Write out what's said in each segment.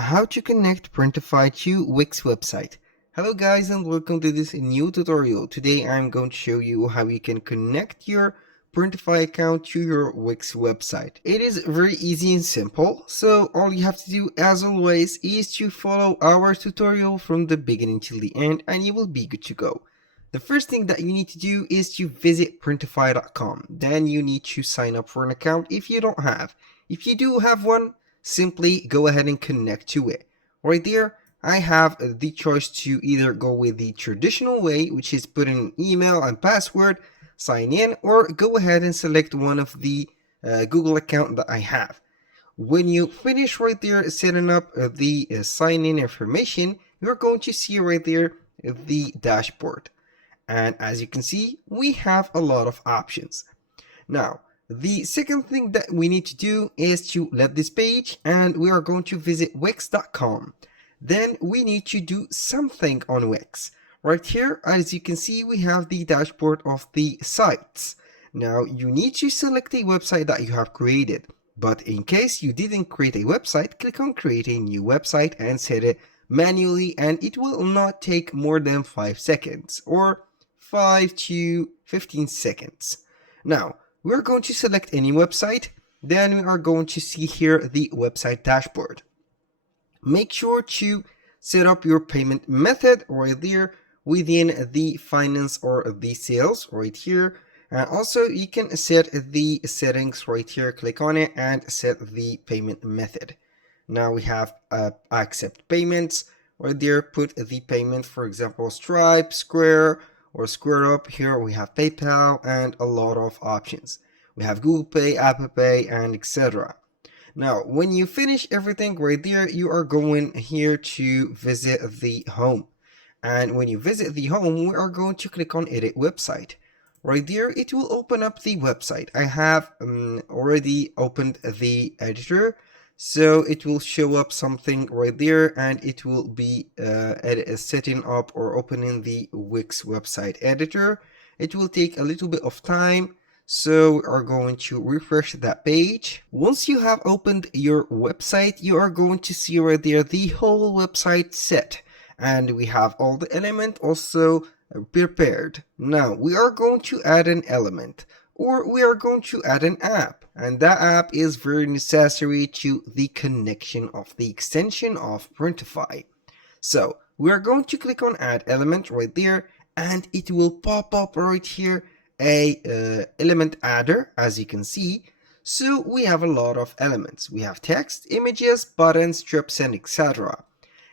How to connect Printify to Wix website. Hello guys and welcome to this new tutorial. Today I'm going to show you how you can connect your Printify account to your Wix website. It is very easy and simple, so all you have to do as always is to follow our tutorial from the beginning till the end and you will be good to go. The first thing that you need to do is to visit printify.com. Then you need to sign up for an account if you don't have. If you do have one, simply go ahead and connect to it. Right there, I have the choice to either go with the traditional way, which is put in an email and password, sign in, or go ahead and select one of the Google account that I have. When you finish right there setting up the sign in information, you're going to see right there the dashboard. And as you can see, we have a lot of options. Now, the second thing that we need to do is to let this page, and we are going to visit wix.com. Then we need to do something on Wix. Right here, as you can see, we have the dashboard of the sites. Now, you need to select a website that you have created. But in case you didn't create a website, click on create a new website and set it manually, and it will not take more than 5 seconds or 5 to 15 seconds. Now, we're going to select any website, then we are going to see here the website dashboard. Make sure to set up your payment method right there within the finance or the sales right here. And also you can set the settings right here, click on it and set the payment method. Now we have accept payments right there, put the payment, for example, Stripe, Square, or SquareUp. Here we have PayPal and a lot of options. We have Google Pay, Apple Pay, and etc. Now, when you finish everything right there, you are going here to visit the home. And when you visit the home, we are going to click on Edit Website. Right there, it will open up the website. I have already opened the editor, so it will show up something right there and it will be setting up or opening the Wix website editor. It will take a little bit of time, so we are going to refresh that page. Once you have opened your website, you are going to see right there the whole website set, and we have all the elements also prepared. Now we are going to add an element, or we are going to add an app, and that app is very necessary to the connection of the extension of Printify. So we are going to click on add element right there, and it will pop up right here a element adder, as you can see. So we have a lot of elements. We have text, images, buttons, strips, and etc.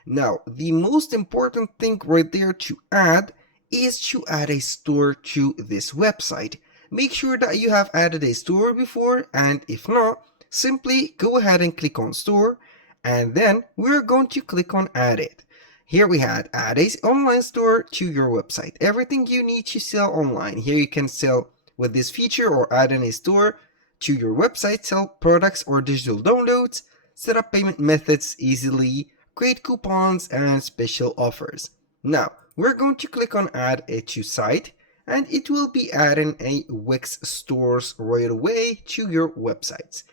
Now the most important thing right there to add is to add a store to this website. Make sure that you have added a store before, and if not, simply go ahead and click on store, and then we're going to click on add it. Here we had add a online store to your website. Everything you need to sell online. Here you can sell with this feature or add in a store to your website, sell products or digital downloads, set up payment methods easily, create coupons and special offers. Now, we're going to click on add a to site, and it will be adding a Wix stores right away to your websites.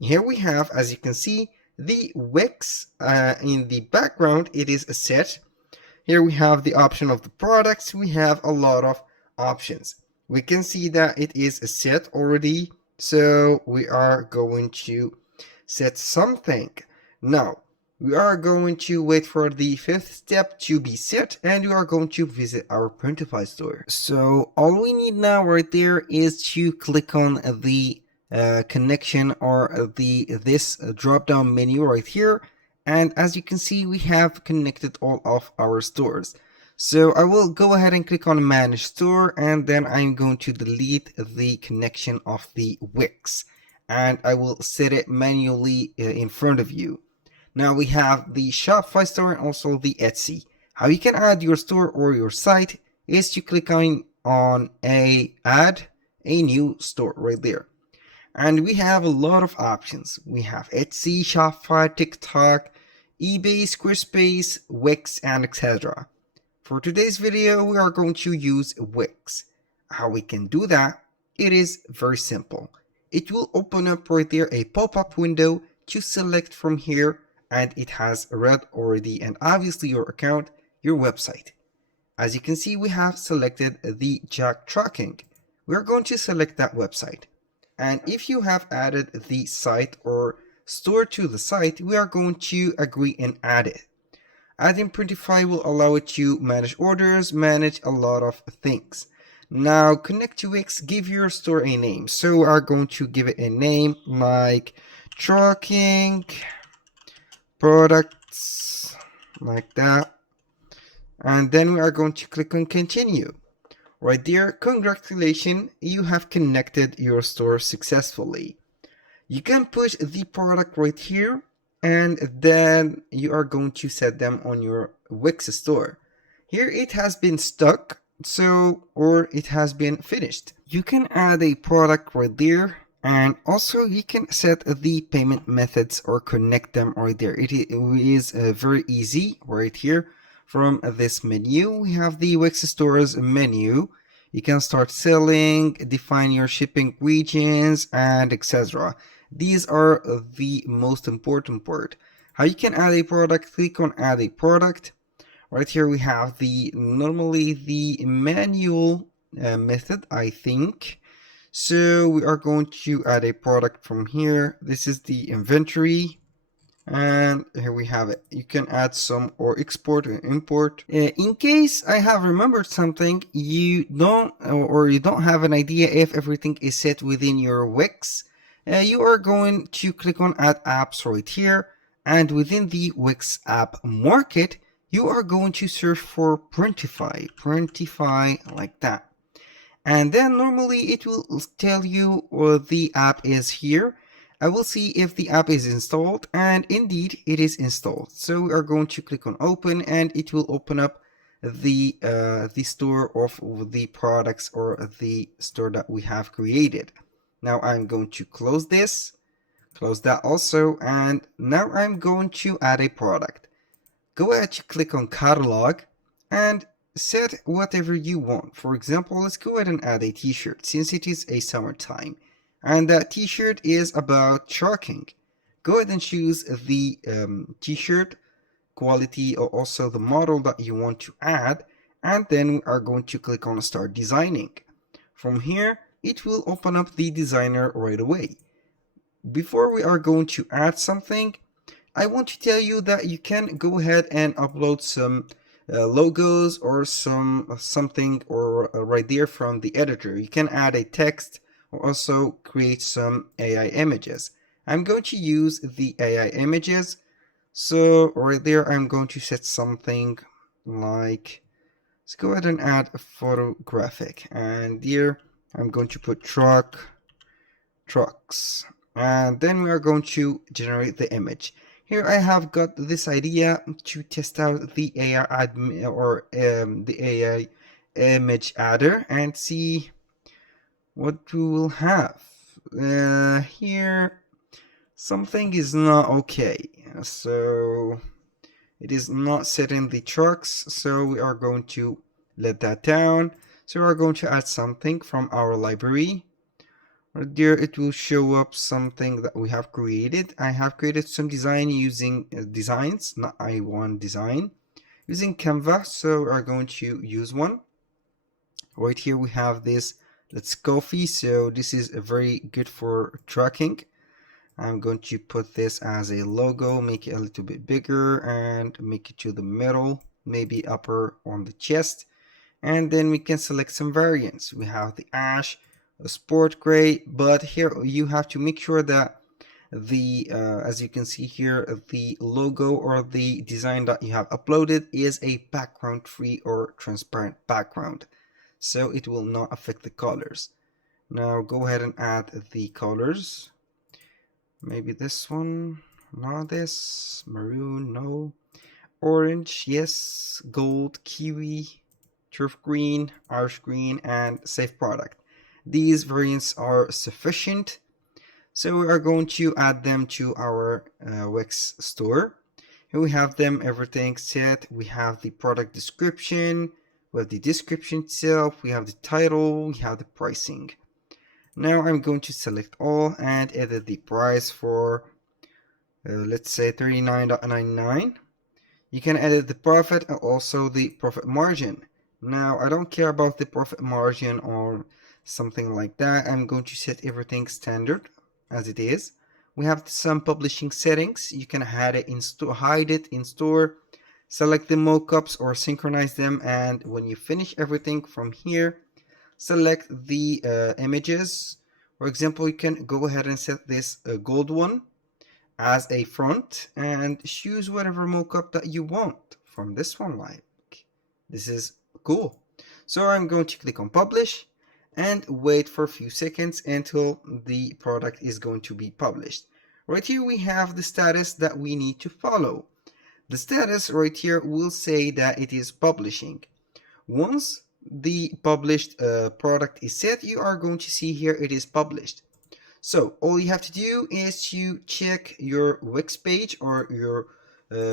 Here we have, as you can see, the Wix in the background. It is set. Here we have the option of the products. We have a lot of options. We can see that it is set already, so we are going to set something. Now we are going to wait for the fifth step to be set, and we are going to visit our Printify store. So all we need now right there is to click on the connection or this drop down menu right here, and as you can see, we have connected all of our stores. So I will go ahead and click on manage store, and then I'm going to delete the connection of the Wix, and I will set it manually in front of you. Now we have the Shopify store and also the Etsy. How you can add your store or your site is to click on add a new store right there. And we have a lot of options. We have Etsy, Shopify, TikTok, eBay, Squarespace, Wix, and etc. For today's video, we are going to use Wix. How we can do that? It is very simple. It will open up right there a pop-up window to select from here and it has red already, and obviously your account, your website. As you can see, we have selected the jack tracking. We're going to select that website. And if you have added the site or store to the site, we are going to agree and add it. Adding Printify will allow it to manage orders, manage a lot of things. Now, connect to Wix, give your store a name. So we are going to give it a name like Trucking Products, like that. And then we are going to click on Continue. Right there, congratulations, you have connected your store successfully. You can push the product right here, and then you are going to set them on your Wix store. Here it has been stuck, or it has been finished. You can add a product right there, and also you can set the payment methods or connect them right there. It is very easy right here. From this menu, we have the Wix stores menu. You can start selling, define your shipping regions, and etc. These are the most important part. How you can add a product, click on add a product. Right here we have normally the manual method, I think. So we are going to add a product from here. This is the inventory. And here we have it. You can add some or export and import. In case I have remembered something, you don't have an idea if everything is set within your Wix, you are going to click on add apps right here, and within the Wix app market, you are going to search for Printify like that. And then normally it will tell you the app is here. I will see if the app is installed, and indeed it is installed. So we are going to click on open, and it will open up the store of the products or the store that we have created. Now I'm going to close this, close that also, and now I'm going to add a product. Go ahead to click on catalog and set whatever you want. For example, let's go ahead and add a t-shirt since it is a summertime. And that t-shirt is about trucking. Go ahead and choose the t-shirt quality or also the model that you want to add. And then we are going to click on start designing. From here, it will open up the designer right away. Before we are going to add something, I want to tell you that you can go ahead and upload some logos or something or right there from the editor. You can add a text or also create some AI images. I'm going to use the AI images. So right there, I'm going to set something like, let's go ahead and add a photographic. And here, I'm going to put trucks. And then we are going to generate the image. Here I have got this idea to test out the AI admin or the AI image adder and see what we will have. Here something is not okay, so it is not setting the trucks, so we are going to let that down. So we are going to add something from our library. Right there, it will show up something that we have created. I have created some design using designs, not I1 design, using Canva. So we are going to use one. Right here we have this. Let's coffee. So this is very good for tracking. I'm going to put this as a logo, make it a little bit bigger and make it to the middle, maybe upper on the chest. And then we can select some variants. We have the ash, a sport gray, but here you have to make sure that the as you can see here, the logo or the design that you have uploaded is a background free or transparent background, so it will not affect the colors. Now go ahead and add the colors. Maybe this one, not this, maroon, no, orange, yes, gold, kiwi, turf green, Irish green, and safe product. These variants are sufficient, so we are going to add them to our Wix store. Here we have them, everything set. We have the product description, we have the description itself, we have the title, we have the pricing. Now I'm going to select all and edit the price for let's say 39.99. You can edit the profit and also the profit margin. Now, I don't care about the profit margin or something like that. I'm going to set everything standard as it is. We have some publishing settings. You can hide it in store, select the mockups or synchronize them, and when you finish everything from here, select the images. For example, you can go ahead and set this gold one as a front and choose whatever mockup that you want from this one. Like, this is cool. So I'm going to click on publish and wait for a few seconds until the product is going to be published. Right here we have the status that we need to follow. The status right here will say that it is publishing. Once the published product is set, you are going to see here it is published. So all you have to do is to check your Wix page or your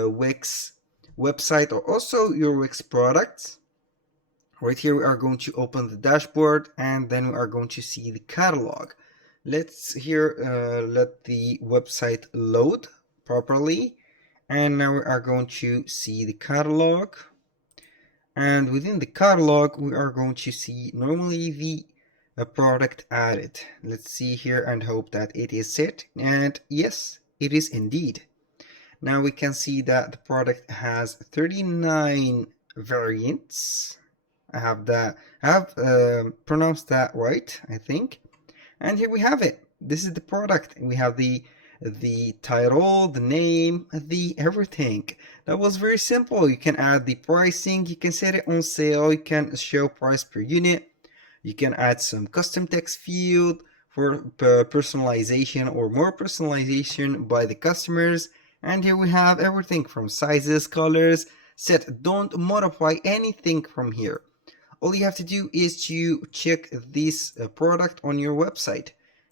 Wix website, or also your Wix products. Right here we are going to open the dashboard and then we are going to see the catalog. Let's here let the website load properly, and now we are going to see the catalog. And within the catalog we are going to see normally the product added. Let's see here and hope that it is set, and yes, it is indeed. Now we can see that the product has 39 variants. I have pronounced that right, I think. And here we have it. This is the product. We have the title, the name, the everything. That was very simple. You can add the pricing, you can set it on sale, you can show price per unit, you can add some custom text field for personalization or more personalization by the customers. And here we have everything from sizes, colors, set. Don't modify anything from here. All you have to do is to check this product on your website.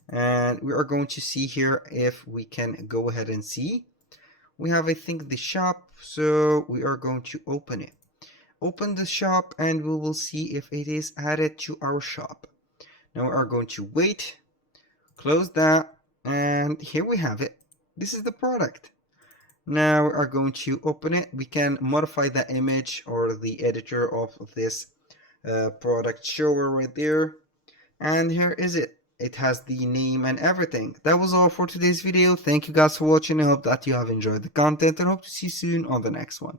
And we are going to see here if we can go ahead and see. We have, I think, the shop, so we are going to open it. Open the shop and we will see if it is added to our shop. Now we are going to wait, close that, and here we have it. This is the product. Now we are going to open it. We can modify the image or the editor of this product shower right there. And here is it. It has the name and everything. That was all for today's video. Thank you guys for watching. I hope that you have enjoyed the content and hope to see you soon on the next one.